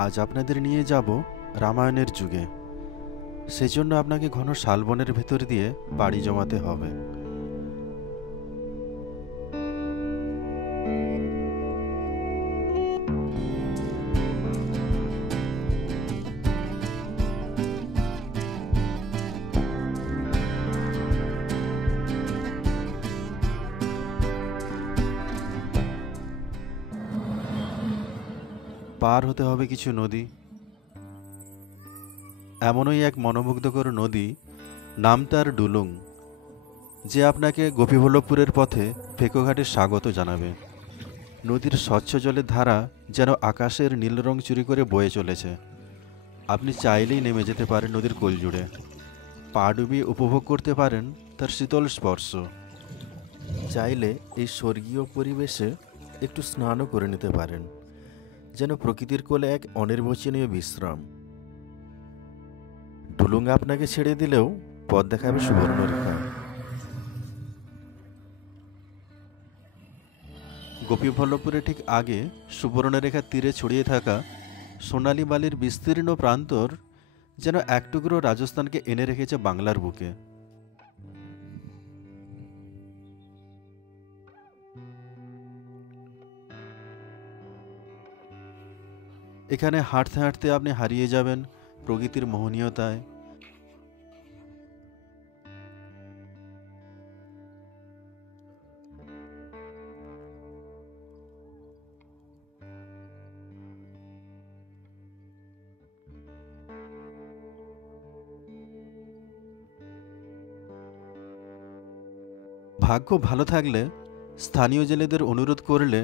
আজ আপনাদের নিয়ে যাব রামায়ণের যুগে। সেজন্য আপনাকে ঘন শালবনের ভেতর দিয়ে পাড়ি জমাতে হবে। পার হতে হবে কিছু নদী। এমনই এক মনোমুগ্ধকর নদী, নাম তার ডুলুং, যে আপনাকে গোপীবল্লভপুরের পথে ফেকোঘাটে স্বাগত জানাবে। নদীর স্বচ্ছ জলের ধারা যেন আকাশের নীল রং চুরি করে বয়ে চলেছে। আপনি চাইলেই নেমে যেতে পারেন নদীর কোল জুড়ে, পা ডুবিয়ে উপভোগ করতে পারেন তার শীতল স্পর্শ। চাইলে এই স্বর্গীয় পরিবেশে একটু স্নানও করে নিতে পারেন, যেন প্রকৃতির কোলে এক অনির্বচনীয় বিশ্রাম। ডুলুং আপনাকে ছেড়ে দিলেও পথ দেখাবে সুবর্ণরেখা। গোপীবল্লভপুরে ঠিক আগে সুবর্ণরেখার তীরে ছড়িয়ে থাকা সোনালী বালির বিস্তীর্ণ প্রান্তর যেন এক টুকরো রাজস্থানকে এনে রেখেছে বাংলার বুকে। এখানে হাঁটতে হাঁটতে আপনি হারিয়ে যাবেন প্রকৃতির মোহনীয়তায়। ভাগ্য ভালো থাকলে স্থানীয় জেলেদের অনুরোধ করলে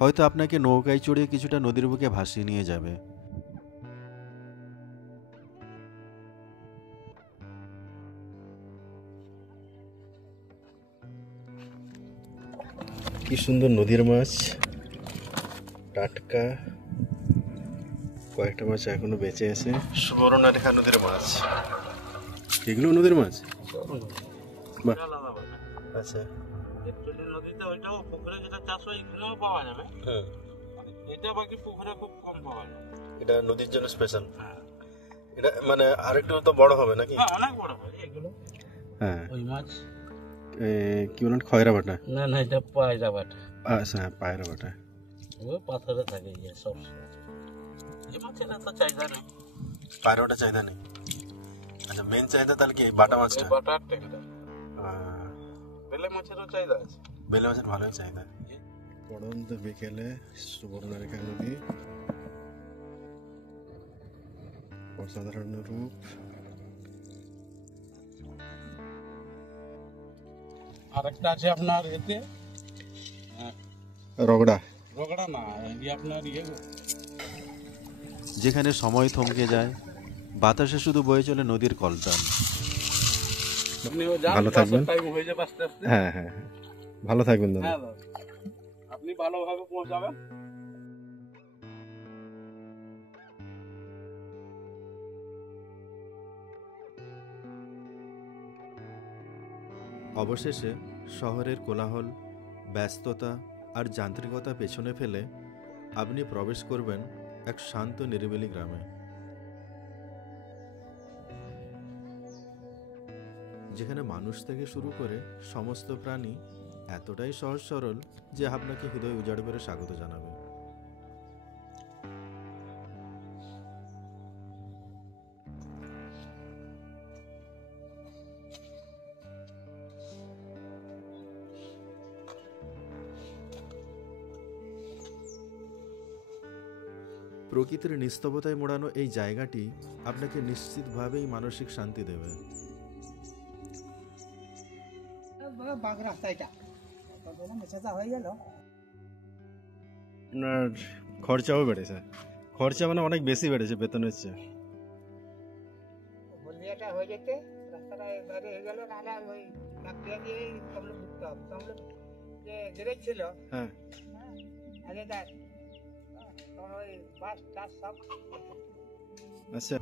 হয়তো আপনাকে নৌকায় চড়িয়ে কিছুটা নদীর বুকে ভাসিয়ে নিয়ে যাবে। কি সুন্দর নদীর মাছ, টাটকা। কয়েকটা মাছ এখনো বেঁচে আছে। সুবর্ণরেখা নদীর মাছ, এগুলো নদীর মাছ। বাহ, আচ্ছা। নদীতে ওইটাও পুকুরে যেটা চাষ হয় এগুলোও পাওয়া যাবে। হ্যাঁ, এটা বাকি পুকুরে খুব কম পাওয়া যায়। এটা নদীর জন্য স্পেশাল। এটা মানে আরেকটু তো বড় হবে নাকি? অনেক বড় হয় এগুলো। হ্যাঁ, ওই মাছ কি বলেন, খয়রা বাটা? না না, এটা পায়রা বাটা। আচ্ছা, হ্যাঁ, পায়রা বাটা। ওই পাথরে থাকে সব এই মাছের এত চাহিদা নেই। পায়রা বাটা চাহিদা নেই। আচ্ছা, মেন চাহিদা তাহলে কি বাটা মাছটা? বাটার টেকটা। বেলে মাছেরও চাহিদা আছে। বেলে মাছের ভালোই চাহিদা। পড়ন্ত বিকেলে সুবর্ণরেখা নদী, অসাধারণ রূপ। আর একটা আছে আপনার এতে রগড়া। রগড়া না, আপনার যেখানে সময় থমকে যায়, বাতাসে শুধু বয়ে চলে নদীর কলতান। ভালো থাকবেন। হ্যাঁ হ্যাঁ, ভালো থাকবেন দাদা। আপনি ভালোভাবে পৌঁছাবেন। অবশেষে শহরের কোলাহল, ব্যস্ততা আর যান্ত্রিকতা পেছনে ফেলে আপনি প্রবেশ করবেন এক শান্ত নিরিবিলি গ্রামে, যেখানে মানুষ থেকে শুরু করে সমস্ত প্রাণী এতটাই সহজ সরল যে আপনাকে হৃদয় উজাড় করে স্বাগত জানাবে। প্রকৃতির নিস্তবতায় মোড়ানো এই জায়গাটি আপনাকে নিশ্চিতভাবেই মানসিক শান্তি দেবে। আপনার খরচাও বেড়েছে। খরচা মানে অনেক বেশি বেড়েছে বেতনের চেয়ে। হয়ে যেতে রাস্তাটা এবারে হয়ে গেল, নাহলে ওই কাকড়িয়া দিয়ে তমলুক ঢুকতে হবে। তমলুক যে গ্যারেজ ছিল, হ্যাঁ আগেকার, তখন ওই বাস টাস সব। আচ্ছা,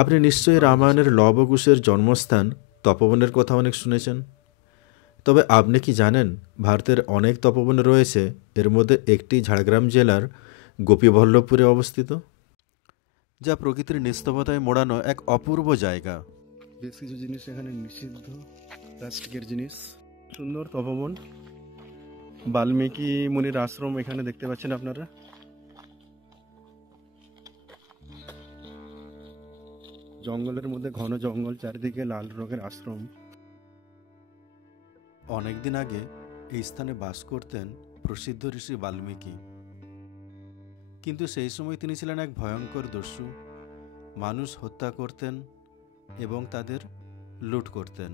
আপনি নিশ্চয়ই রামায়ণের লব কুশের জন্মস্থান তপবনের কথা অনেক শুনেছেন। তবে আপনি কি জানেন ভারতের অনেক তপবন রয়েছে, এর মধ্যে একটি ঝাড়গ্রাম জেলার গোপীবল্লভপুরে অবস্থিত, যা প্রকৃতির নিস্তবতায় মোড়ানো এক অপূর্ব জায়গা। বেশ কিছু জিনিস এখানে নিষিদ্ধ, প্লাস্টিকের জিনিস। সুন্দর তপবন, বাল্মীকি মুনির আশ্রম এখানে দেখতে পাচ্ছেন আপনারা। জঙ্গলের মধ্যে ঘন জঙ্গল, চারিদিকে লাল রঙের আশ্রম। অনেকদিন আগে এই স্থানে বাস করতেন প্রসিদ্ধ ঋষি বাল্মীকি, কিন্তু সেই সময় তিনি ছিলেন এক ভয়ঙ্কর দস্যু। মানুষ হত্যা করতেন এবং তাদের লুট করতেন।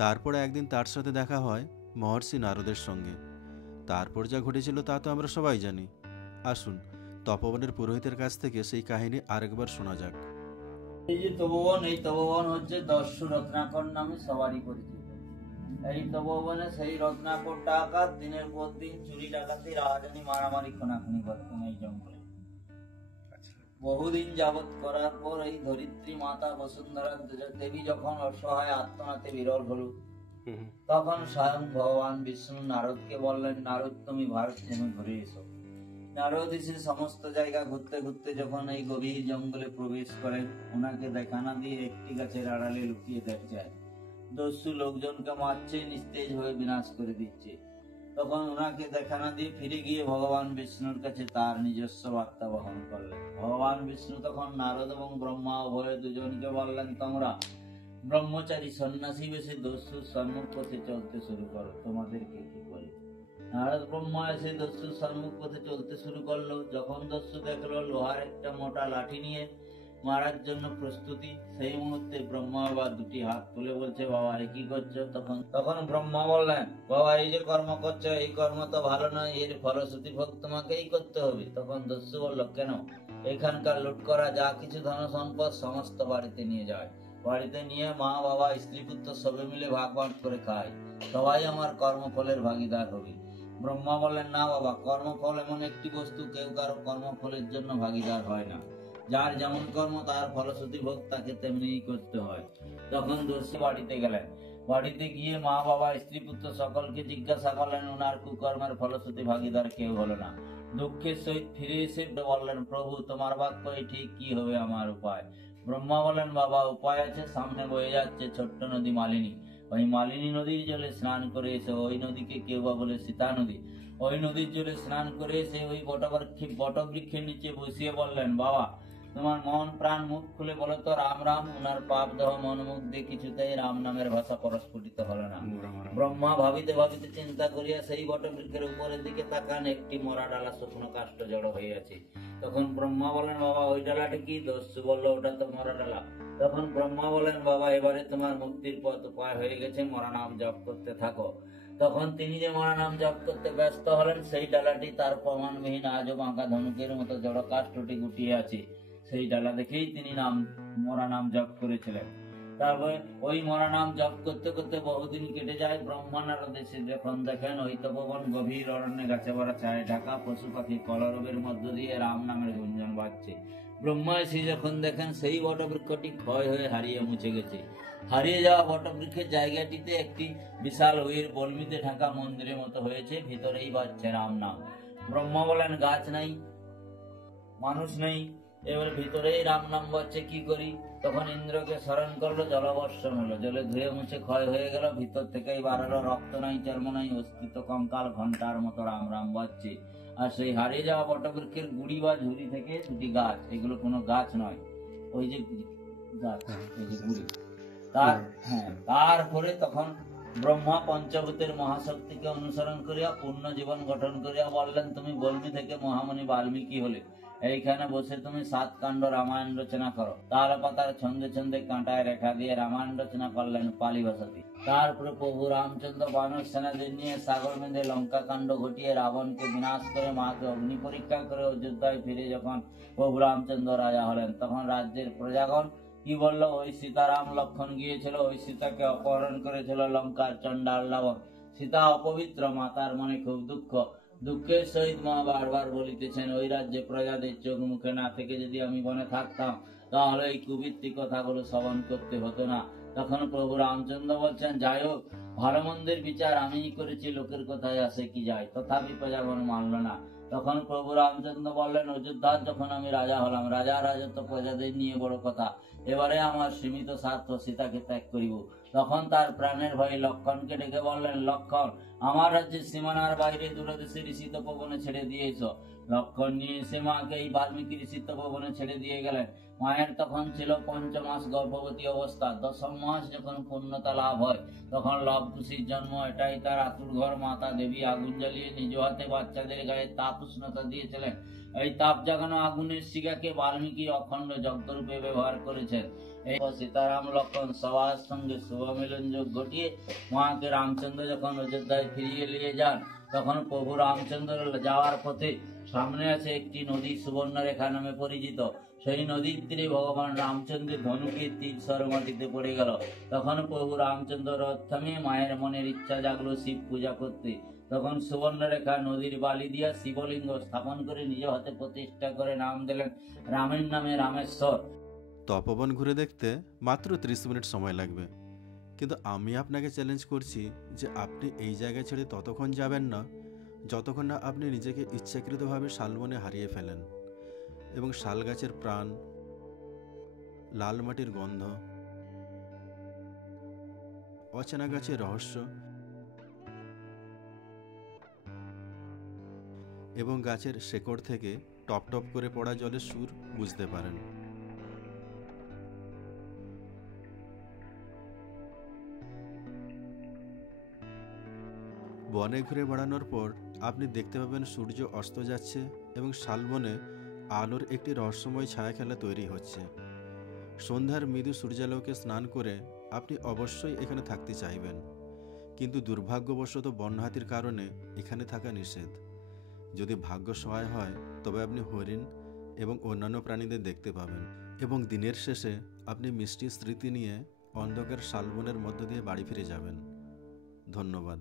তারপরে একদিন তার সাথে দেখা হয় মহর্ষি নারদের সঙ্গে। তারপর যা ঘটেছিল তা তো আমরা সবাই জানি। আসুন তপবনের পুরোহিতের কাছ থেকে সেই কাহিনী আরেকবার শোনা যাক। এই যে তপবন, এই তপবন হচ্ছে দস্যু রত্নাকর নামে সবারই পরিচিত। এই তপবনে সেই রত্নাকর ডাকাত দিনের পর দিন চুরি ডাকাতি রাহাজানি মারামারি খুনাখুনি করতেন এই জঙ্গলে। বহুদিন যাবৎ করার পর এই ধরিত্রী মাতা বসুন্ধরা দেবী যখন অসহায় আত্মনাতে বিরল হল, তখন স্বয়ং ভগবান বিষ্ণু নারদকে বললেন, নারদ তুমি ভারত ভূমি ঘুরে এসো। নারদ এসে সমস্ত জায়গা ঘুরতে ঘুরতে যখন এই গভীর জঙ্গলে প্রবেশ করেন, ওনাকে দেখা না দিয়ে একটি গাছের আড়ালে লুকিয়ে দেখছেন দস্যু লোকজনকে মারছে, নিস্তেজ হয়ে বিনাশ করে দিচ্ছে। তখন ওনাকে দেখা না দিয়ে ফিরে গিয়ে ভগবান বিষ্ণুর কাছে তার নিজস্ব বার্তা বহন করলেন। ভগবান বিষ্ণু তখন নারদ এবং ব্রহ্মা উভয় দুজনকে বললেন, তোমরা ব্রহ্মচারী সন্ন্যাসী বেশে দস্যুর সম্মুখ পথে চলতে শুরু করো, তোমাদেরকে কি বলে। নারদ ব্রহ্মা এসে দস্যুর সম্মুখ পথে চলতে শুরু করলো। যখন দস্যু দেখলো লোহার একটা মোটা লাঠি নিয়ে মারার জন্য প্রস্তুতি, সেই মুহূর্তে ব্রহ্মা আবার দুটি হাত তুলে বলছে, বাবা এ কি করছো? তখন ব্রহ্মা বললেন, বাবা এই যে কর্ম করছো এই কর্ম তো ভালো নয়, এর ফলশ্রুতি ভোগ তোমাকেই করতে হবে। তখন দস্যু বলল, কেন? এখানকার লুট করা যা কিছু ধন সম্পদ সমস্ত বাড়িতে নিয়ে যায়, বাড়িতে নিয়ে মা বাবা স্ত্রী পুত্র সবে মিলে ভাগ ভাগ করে খায়, সবাই আমার কর্মফলের ভাগিদার হবে। ব্রহ্মা বললেন, না বাবা, কর্মফল এমন একটি বস্তু, কেউ কারো কর্মফলের জন্য ভাগিদার হয় না। যার যেমন কর্ম তার ফলশ্রুতি ভোগ তাকে তেমনি করতে হয়। তখন দস্যু বাড়িতে গেলেন। বাড়িতে গিয়ে মা বাবা স্ত্রী পুত্র সকলকে জিজ্ঞাসা করলেন, ওনার কুকর্মের ফলশ্রুতি ভাগিদার কেউ হলো না। দুঃখের সহিত ফিরে এসে বললেন, প্রভু তোমার বাক্য ঠিক, কি হবে আমার উপায়? ব্রহ্মা বলেন, বাবা উপায় আছে, সামনে বয়ে যাচ্ছে ছোট্ট নদী মালিনী, ওই মালিনী নদীর জলে স্নান করে এসে, ওই নদীকে কেউ বা বলে সীতা নদী, ওই নদীর জলে স্নান করে এসে ওই বটবৃক্ষের নিচে বসিয়ে বললেন, বাবা তোমার মন প্রাণ মুখ খুলে বলো তো রাম রাম। ওনার পাপ দেহ মন মুখ দিয়ে কিছুতেই রাম নামের ভাষা পরস্ফুটিত হলো না। ব্রহ্মা ভাবিতে ভাবিতে চিন্তা করিয়া সেই বটবৃক্ষের উপরের দিকে তাকান, একটি মরা ডালা শুকনো কাষ্ঠ জড়ো হয়ে আছে। তখন ব্রহ্মা বলেন, বাবা ওই ডালাটি কি? দস্যু বলল, ওটা তো মরা ডালা। তখন ব্রহ্মা বলেন, বাবা এবারে তোমার মুক্তির পথ উপায় হয়ে গেছে, মরা নাম জপ করতে থাকো। তখন তিনি যে মরা নাম জপ করতে ব্যস্ত হলেন, সেই ডালাটি তার প্রমাণবিহীন আজও বাঁকা ধনুকের মতো জড়ো কাষ্ঠটি গুটিয়ে আছে। সেই ডালা দেখেই তিনি মরা নাম জপ করেছিলেন। তারপরে ওই মরা নাম জপ করতে করতে বহুদিন কেটে যায়। ব্রহ্মা নারদ এসে যখন দেখেন ওই তপবন গভীর অরণ্যে গাছে ভরা ছায় ঢাকা, পশু পাখি কলরবের মধ্য দিয়ে রাম নামের গুঞ্জন বাজছে। ব্রহ্মা এসে যখন দেখেন সেই বটবৃক্ষটি ক্ষয় হয়ে হারিয়ে মুছে গেছে। হারিয়ে যাওয়া বটবৃক্ষের জায়গাটিতে একটি বিশাল উইর বলমিতে ঢাকা মন্দিরের মতো হয়েছে, ভিতরেই বাজছে রাম নাম। ব্রহ্মা বলেন, গাছ নাই, মানুষ নেই, এবার ভিতরেই রাম নাম বাজছে, কি করি? তখন ইন্দ্রকে স্মরণ করলো, জলবর্ষণ হলো, জলে ধুয়ে মুছে ক্ষয় হয়ে গেল, ভিতর থেকেই বাড়ালো, রক্ত নাই, চর্ম নাই, অস্তিত্ব কঙ্কাল, ঘন্টার মতো রাম রাম বাজছে। আর সেই হারিয়ে যাওয়া বটবৃক্ষের গুড়ি বা ঝুড়ি থেকে দুটি গাছ, এগুলো কোনো গাছ নয়, ওই যে গাছ, ওই যে গুড়ি। তারপরে তখন ব্রহ্মা পঞ্চভূতের মহাশক্তিকে অনুসরণ করিয়া পূর্ণ জীবন গঠন করিয়া বললেন, তুমি বলমি থেকে মহামণি বাল্মীকি হলে, এইখানে বসে তুমি 7 কাণ্ড রামায়ণ রচনা করো। তাল পাতার ছন্দে ছন্দে কাঁটায় রেখা দিয়ে রামায়ণ রচনা করলেন পালি ভাষাতে। তারপরে প্রভু রামচন্দ্র বানর সেনাদের নিয়ে সাগর মেঁধে লঙ্কা কাণ্ড ঘটিয়ে রাবণকে বিনাশ করে মাকে অগ্নি পরীক্ষা করে অযোধ্যায় ফিরে যখন প্রভু রামচন্দ্র রাজা হলেন, তখন রাজ্যের প্রজাগণ কি বললো, ওই সীতারাম লক্ষণ গিয়েছিল, ওই সীতাকে অপহরণ করেছিল লঙ্কার চণ্ডাল রাবণ। সীতা অপবিত্র, মাতার মনে খুব দুঃখ। দুঃখের সহিত মা বারবার বলিতেছেন, ওই রাজ্যে প্রজাদের চোখ মুখে না থেকে যদি আমি বনে থাকতাম, তাহলে এই কুবৃত্তি কথাগুলো শ্রবণ করতে হতো না। তখন প্রভু রামচন্দ্র বলছেন, যাই হোক, ভালো মন্দের বিচার আমিই করেছি, লোকের কথায় আসে কি যায়। তথাপি প্রজাগণ মানল না। তখন প্রভু রামচন্দ্র বললেন, অযোধ্যার যখন আমি রাজা হলাম, রাজা রাজত্ব প্রজাদের নিয়ে বড় কথা, এবারে আমার সীমিত স্বার্থ, সীতাকে ত্যাগ করিব। তখন তার প্রাণের ভাই লক্ষণকে ডেকে বললেন, লক্ষণ, আমার রাজ্যের সীমানার বাইরে দূরদেশে ঋষিত ভবনে ছেড়ে দিয়েছ। লক্ষণ নিয়ে এসে মাকে এই বাল্মীকি ঋষিত ভবনে ছেড়ে দিয়ে গেলেন। মায়ের তখন ছিল 5 মাস গর্ভবতী অবস্থা। 10ম মাস যখন পূর্ণতা লাভ হয়, তখন লব কুশীর জন্ম। এটাই তার আতুর ঘর। মাতা দেবী আগুন জ্বালিয়ে নিজ হাতে বাচ্চাদের গায়ে তাপ উষ্ণতা দিয়েছিলেন। এই তাপ জাগানো আগুনের শিখাকে বাল্মীকি অখণ্ড যজ্ঞরূপে ব্যবহার করেছেন। এই সীতারাম লক্ষণ সবার সঙ্গে শুভ মিলন যোগ ঘটিয়ে মাকে রামচন্দ্র যখন অযোধ্যায় ফিরিয়ে নিয়ে যান, তখন প্রভু রামচন্দ্র যাওয়ার পথে সামনে আছে একটি নদী, সুবর্ণরেখা নামে পরিচিত। সেই নদীর তীরে ভগবান রামচন্দ্রের ধনুকের তীর সর মাটিতে পড়ে গেল। তখন প্রভু রামচন্দ্র রথ থামিয়ে মায়ের মনের ইচ্ছা জাগলো শিব পূজা করতে। তখন সুবর্ণরেখা নদীর বালি দিয়া শিবলিঙ্গ স্থাপন করে নিজ হাতে প্রতিষ্ঠা করে নাম দিলেন রামের নামে রামেশ্বর। তপবন ঘুরে দেখতে মাত্র 30 মিনিট সময় লাগবে, কিন্তু আমি আপনাকে চ্যালেঞ্জ করছি যে আপনি এই জায়গা ছেড়ে ততক্ষণ যাবেন না যতক্ষণ না আপনি নিজেকে ইচ্ছাকৃতভাবে শালবনে হারিয়ে ফেলেন এবং শাল গাছের প্রাণ, লাল মাটির গন্ধ, অচেনা গাছের রহস্য এবং গাছের শেকড় থেকে টপ টপ করে পড়া জলের সুর বুঝতে পারেন। বনে ঘুরে বেড়ানোর পর আপনি দেখতে পাবেন সূর্য অস্ত যাচ্ছে এবং শালবনে আলোর একটি রহস্যময় ছায়াখেলা তৈরি হচ্ছে। সন্ধ্যার মৃদু সূর্যালোকে স্নান করে আপনি অবশ্যই এখানে থাকতে চাইবেন, কিন্তু দুর্ভাগ্যবশত বন্যহাতির কারণে এখানে থাকা নিষেধ। যদি ভাগ্য সহায় হয় তবে আপনি হরিণ এবং অন্যান্য প্রাণীদের দেখতে পাবেন এবং দিনের শেষে আপনি মিষ্টি স্মৃতি নিয়ে অন্ধকার শালবনের মধ্য দিয়ে বাড়ি ফিরে যাবেন। ধন্যবাদ।